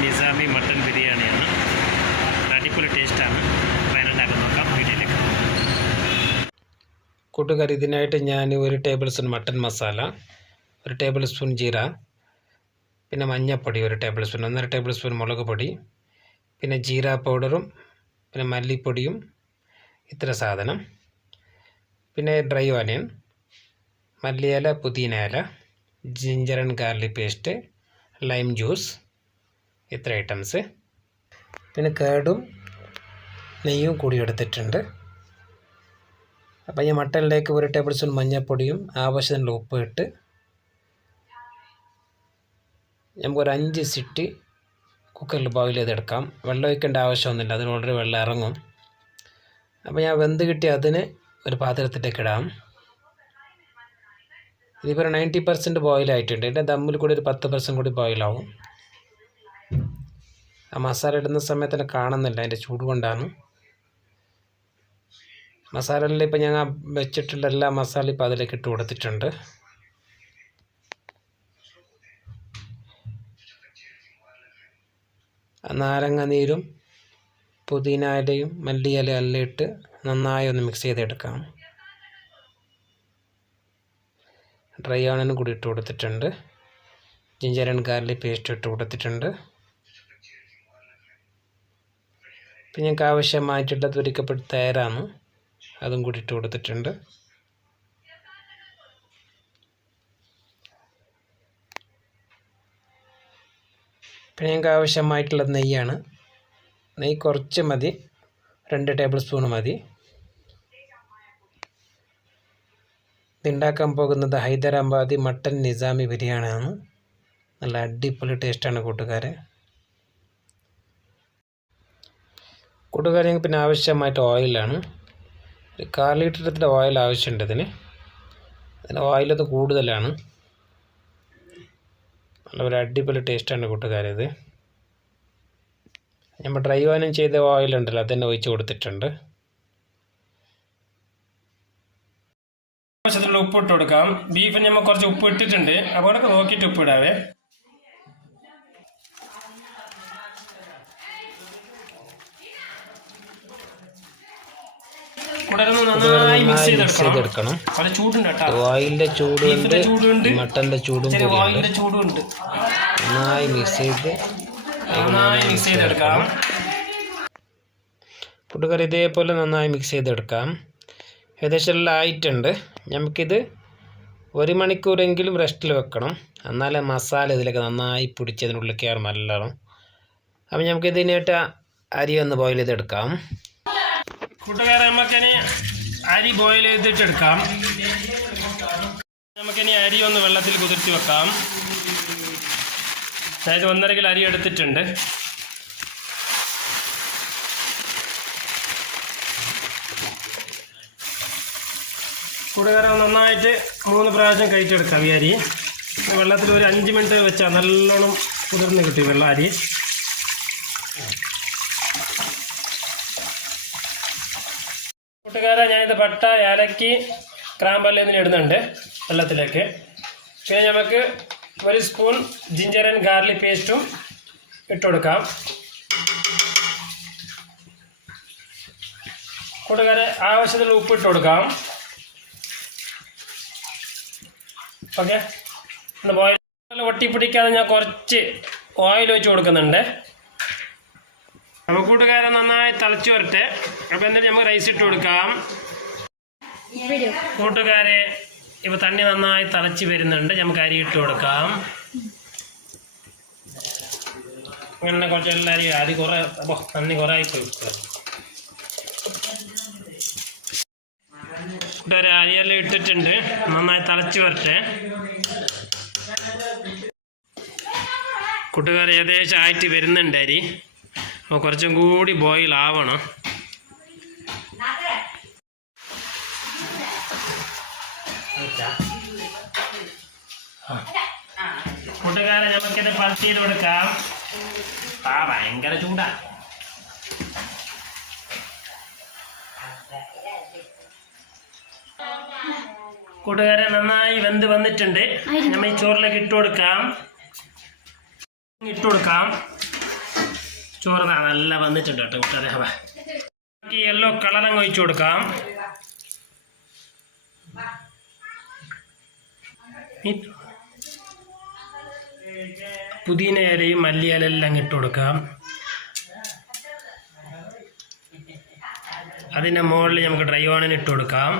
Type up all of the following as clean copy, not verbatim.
Nizami Mutton Biryani. Radical taste. കൂട്ടുകാർ ഇതിനായിട്ട് ഞാൻ 1 table spoon mutton masala, 1 table spoon jeera, പിന്നെ മഞ്ഞൾപ്പൊടി 1 ടേബിൾ സ്പൂൺ, 1.5 ടേബിൾ സ്പൂൺ മുളക് പൊടി, പിന്നെ ജീര പൗഡറും പിന്നെ മല്ലിപ്പൊടിയും, ഇത്ര സാധനം. പിന്നെ ഡ്രൈ ഓനിയൻ, മല്ലിയില, പുതിന ഇല, ginger and garlic paste, lime juice, ഇത്ര ഐറ്റംസ്. പിന്നെ കേടും നെയ്യും കൂടി എടുത്തിട്ടുണ്ട്. അപ്പോൾ ഈ മട്ടനിലേക്ക് 1 ടേബിൾ സ്പൂൺ മഞ്ഞൾപ്പൊടിയും ആവശ്യത്തിനുള്ള ഉപ്പ് ഇട്ട് നമുക്കൊരു 5 സിറ്റി കുക്കറിൽ ബോയിൽ ചെയ്തെടുക്കാം. വെള്ളം ഒഴിക്കേണ്ട ആവശ്യമൊന്നുമില്ല, അതിന് ഓൾറെഡി വെള്ളം ഇറങ്ങും. അപ്പോൾ ഞാൻ വെന്ത് കിട്ടി അതിന് ഒരു പാത്രത്തിലേക്ക് ഇടാം. ഇതിപ്പോൾ 90% ബോയിലായിട്ടുണ്ട്. ഇതിൻ്റെ ദമ്മിൽ കൂടി ഒരു 10% കൂടി ബോയിലാവും. ആ മസാല ഇടുന്ന സമയത്ത് തന്നെ കാണുന്നില്ല, അതിൻ്റെ ചൂട് കൊണ്ടാണ്. മസാലയിൽ ഇപ്പോൾ ഞങ്ങൾ വെച്ചിട്ടുള്ള എല്ലാ മസാലയും ഇപ്പോൾ അതിലേക്ക് ഇട്ട് കൊടുത്തിട്ടുണ്ട്. നാരങ്ങ നീരും പുതിന ഇലയും മല്ലിയില എല്ലാം ഇട്ട് നന്നായി ഒന്ന് മിക്സ് ചെയ്തെടുക്കാം. ഡ്രൈ ഓണിയനും കൂടി ഇട്ട് കൊടുത്തിട്ടുണ്ട്. ജിഞ്ചർ ആൻഡ് ഗാർലിക് പേസ്റ്റ് ഇട്ട് കൊടുത്തിട്ടുണ്ട്. പിന്നെ ഞങ്ങൾക്ക് ആവശ്യമായിട്ടുള്ള പൊരിക്കപ്പെട്ട തൈരാണ്, അതും കൂടി ഇട്ട് കൊടുത്തിട്ടുണ്ട്. പിന്നെ ഞങ്ങൾക്ക് ആവശ്യമായിട്ടുള്ളത് നെയ്യാണ്. നെയ്യ് കുറച്ച് മതി, 2 ടേബിൾ സ്പൂൺ മതി. ഇതുണ്ടാക്കാൻ പോകുന്നത് ഹൈദരാബാദി മട്ടൻ നിസാമി ബിരിയാണിയാണ്. നല്ല അടിപൊളി ടേസ്റ്റാണ് കൂട്ടുകാരെ. ഞങ്ങൾക്ക് പിന്നെ ആവശ്യമായിട്ട് ഓയിലാണ്. 1/4 ലിറ്ററിൻ്റെ ഓയിൽ ആവശ്യമുണ്ട് ഇതിന്. ഓയിലത് കൂടുതലാണ്. നല്ല ഒരു അടിപൊളി ടേസ്റ്റാണ് കൂട്ടുകാരെ ഇത്. നമ്മൾ ഡ്രൈ ഓനിയൻ ചെയ്ത ഓയിലുണ്ടല്ലോ, അതന്നെ ഒഴിച്ച് കൊടുത്തിട്ടുണ്ട്. ആവശ്യത്തിനുള്ള ഉപ്പ് ഇട്ട് കൊടുക്കാം. ബീഫിന് നമ്മൾ കുറച്ച് ഉപ്പ് ഇട്ടിട്ടുണ്ട്, അപ്പോൾ അതൊക്കെ നോക്കിയിട്ട് ഉപ്പ് ഇടാവേ. നന്നായി മിക്സ് ചെയ്തെടുക്കണം. ഓയിലിന്റെ ചൂടുണ്ട്, മട്ടന്റെ ചൂടും കൂടിയുണ്ട്. നന്നായി മിക്സ് ചെയ്തെടുക്കാം. കൂട്ടുകാർ ഇതേപോലെ നന്നായി മിക്സ് ചെയ്തെടുക്കാം. ഏകദേശം എല്ലാം ആയിട്ടുണ്ട്. നമുക്കിത് 1 മണിക്കൂറെങ്കിലും റെസ്റ്റിൽ വെക്കണം, എന്നാലേ മസാല ഇതിലേക്ക് നന്നായി പിടിച്ചതിനുള്ളിൽ കയറും നല്ലോണം. അപ്പം നമുക്ക് ഇതിനായിട്ട് അരി ഒന്ന് ബോയിൽ ചെയ്തെടുക്കാം. കൂട്ടുകാരെ, നമുക്കിനി അരി ബോയിൽ ചെയ്തിട്ടെടുക്കാം. നമുക്കിനി അരി ഒന്ന് വെള്ളത്തിൽ കുതിർത്തി വെക്കാം. അതായത് 1.5 കിലോ അരി എടുത്തിട്ടുണ്ട്. കൂട്ടുകാരെ, നന്നായിട്ട് 3 പ്രാവശ്യം കഴിച്ചെടുക്കാം ഈ അരി. വെള്ളത്തിൽ ഒരു 5 മിനിറ്റ് വെച്ചാൽ നല്ലോണം കുതിർന്ന് കിട്ടും വെള്ളം അരി. കൂട്ടുകാരെ, ഞാനിത് പട്ട, ഏലക്കി, ക്രാമ്പെല്ലാം ഇതിന് ഇടുന്നുണ്ട് വെള്ളത്തിലേക്ക്. പിന്നെ നമുക്ക് 1 സ്പൂൺ ജിഞ്ചർ ആൻഡ് ഗാർലിക് പേസ്റ്റും ഇട്ട് കൊടുക്കാം. കൂട്ടുകാരെ, ആവശ്യത്തിനുള്ള ഉപ്പ് ഇട്ട് കൊടുക്കാം. ഓക്കെ, ബോയിൽ ഒട്ടിപ്പിടിക്കാതെ ഞാൻ കുറച്ച് ഓയിൽ ഒഴിച്ച് കൊടുക്കുന്നുണ്ട്. അപ്പോൾ കൂട്ടുകാരെ നന്നായി തിളച്ച് വരട്ടെ. അപ്പോൾ എന്നിട്ട് നമുക്ക് റൈസ് ഇട്ട് കൊടുക്കാം. കൂട്ടുകാരെ, ഇപ്പോൾ തണ്ണി നന്നായി തിളച്ച് വരുന്നുണ്ട്. നമുക്ക് അരി ഇട്ട് കൊടുക്കാം. അങ്ങനെ കുറച്ച് എല്ലാവരും അരി കുറേ, അപ്പോൾ തണ്ണി കുറേ ആയിപ്പോയി. കൂട്ടുകാരെ, അരിയെല്ലാം ഇട്ടിട്ടുണ്ട്. നന്നായി തിളച്ച് വരട്ടെ. കൂട്ടുകാരെ, ഏകദേശം ആയിട്ട് വരുന്നുണ്ട് അരി. അപ്പോൾ കുറച്ചും കൂടി ബോയിൽ ആവണം. കൂട്ടുകാരെ, നമുക്കിത് പൾസ് ചെയ്ത് കൊടുക്കാം. ഭയങ്കര ചൂടാ. കൂട്ടുകാരെ, നന്നായി വെന്ത് വന്നിട്ടുണ്ട്. നമ്മൾ ഈ ചോറിലേക്ക് ഇട്ട് കൊടുക്കാം. ചോറ് നല്ല വന്നിട്ടുണ്ട് കേട്ടോ കൂട്ടുകാരെ. ഈ യെല്ലോ കളറങ്ങ് ഒഴിച്ചു കൊടുക്കാം. പുതിന ഇലയും മല്ലി ഇലയെല്ലാം ഇട്ട് കൊടുക്കാം. അതിൻ്റെ മുകളിൽ നമുക്ക് ഡ്രൈ ഓണിയൻ ഇട്ട് കൊടുക്കാം.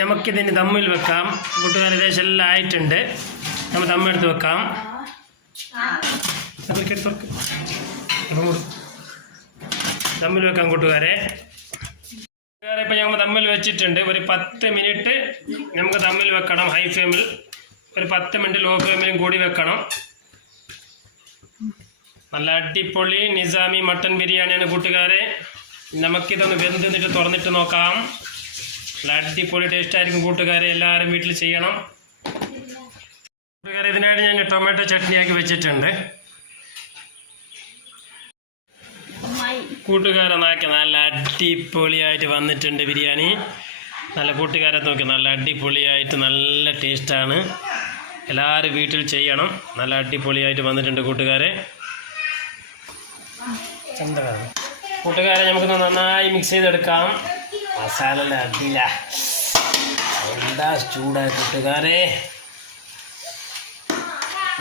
നമുക്കിതിന് ദമ്മിൽ വെക്കാം കൂട്ടുകാർ. ഏകദേശം എല്ലാം ആയിട്ടുണ്ട്. നമ്മൾ ദമ്മെടുത്ത് വെക്കാം. ദമ്മിൽ വെക്കാം കൂട്ടുകാരെ. ഇപ്പം ഞങ്ങൾ ദമ്മിൽ വെച്ചിട്ടുണ്ട്. ഒരു 10 മിനിറ്റ് നമുക്ക് ദമ്മിൽ വെക്കണം. ഹൈ ഫ്ലെയിമിൽ ഒരു 10 മിനിറ്റ് ലോ ഫ്ലെയിമിലും കൂടി വെക്കണം. നല്ല അടിപൊളി നിസാമി മട്ടൻ ബിരിയാണിയാണ് കൂട്ടുകാരെ. നമുക്കിതൊന്ന് വെന്തിട്ട് തുറന്നിട്ട് നോക്കാം. നല്ല അടിപൊളി ടേസ്റ്റ് ആയിരിക്കും കൂട്ടുകാരെ. എല്ലാവരും വീട്ടിൽ ചെയ്യണം കൂട്ടുകാരെ. ഇതിനായിട്ട് ഞാൻ ടൊമാറ്റോ ചട്നിയാക്കി വെച്ചിട്ടുണ്ട്. കൂട്ടുകാരെ നോക്കി നല്ല അടിപൊളിയായിട്ട് വന്നിട്ടുണ്ട് ബിരിയാണി. നല്ല കൂട്ടുകാരെ നോക്കി നല്ല അടിപൊളിയായിട്ട് നല്ല ടേസ്റ്റാണ്. എല്ലാവരും വീട്ടിൽ ചെയ്യണം. നല്ല അടിപൊളിയായിട്ട് വന്നിട്ടുണ്ട് കൂട്ടുകാരെ. കൂട്ടുകാരെ നമുക്കൊന്ന് നന്നായി മിക്സ് ചെയ്തെടുക്കാം. മസാല അടിയില്ല എന്താ ചൂടായി കൂട്ടുകാരെ.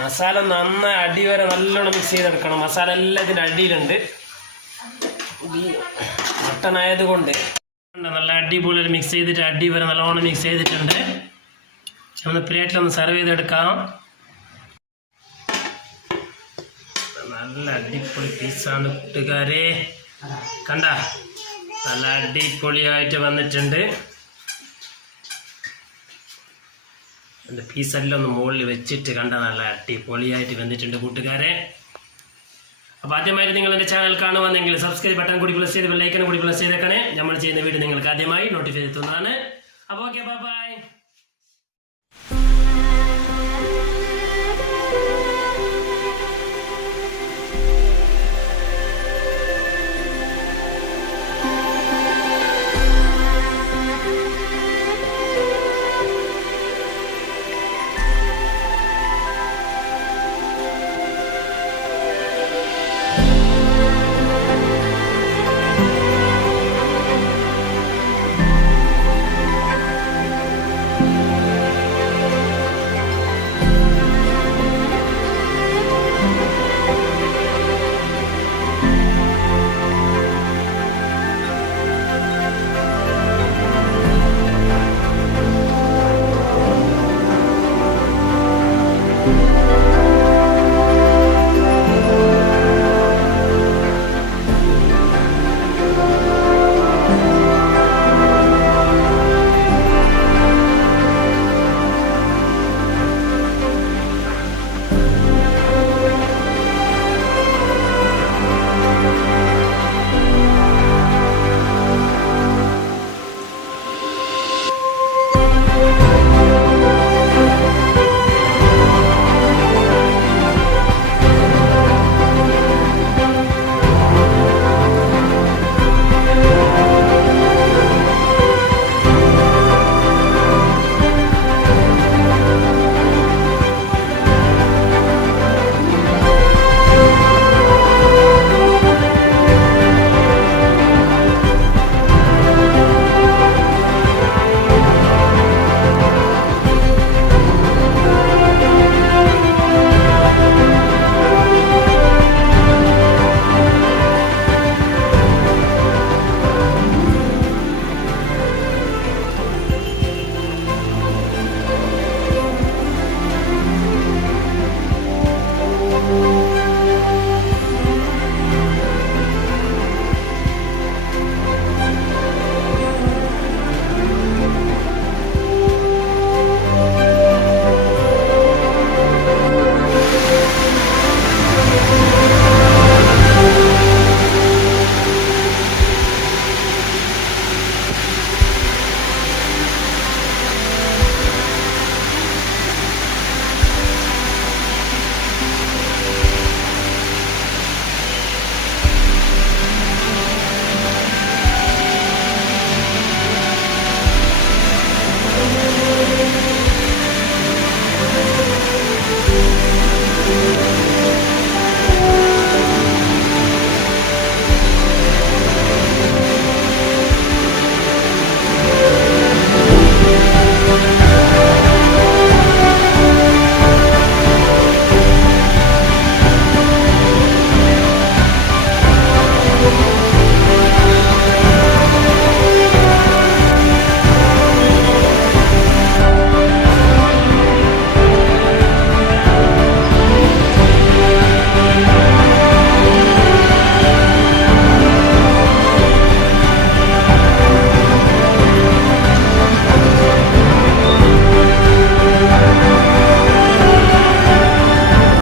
മസാല നന്നായി അടി വരെ നല്ലോണം മിക്സ് ചെയ്തെടുക്കണം. മസാല എല്ലാം ഇതിൻ്റെ അടിയിലുണ്ട്. മട്ടൺ ആയതുകൊണ്ട് നല്ല അടിപൊളി മിക്സ് ചെയ്തിട്ട് അടി വരെ നല്ലോണം മിക്സ് ചെയ്തിട്ടുണ്ട്. ഒന്ന് പ്ലേറ്റിലൊന്ന് സെർവ് ചെയ്തെടുക്കാം. നല്ല അടിപൊളി പീസാണ് കൂട്ടുകാരെ. കണ്ട നല്ല അടിപൊളിയായിട്ട് വന്നിട്ടുണ്ട്. എൻ്റെ പീസെല്ലാം ഒന്ന് മുകളിൽ വെച്ചിട്ട് കണ്ട നല്ല അടിപൊളിയായിട്ട് വന്നിട്ടുണ്ട് കൂട്ടുകാരെ. അപ്പോൾ ആദ്യമായിട്ട് നിങ്ങൾ എൻ്റെ ചാനൽ കാണുവാണെങ്കിൽ സബ്സ്ക്രൈബ് ബട്ടൺ കൂടി പ്രസ് ചെയ്ത് ബെല്ലൈക്കൺ കൂടി പ്രസ് ചെയ്തേക്കണേ. നമ്മൾ ചെയ്യുന്ന വീഡിയോ നിങ്ങൾക്ക് ആദ്യമായി നോട്ടിഫൈ എത്തുന്നതാണ്. അപ്പോൾ ഓക്കെ ബൈ.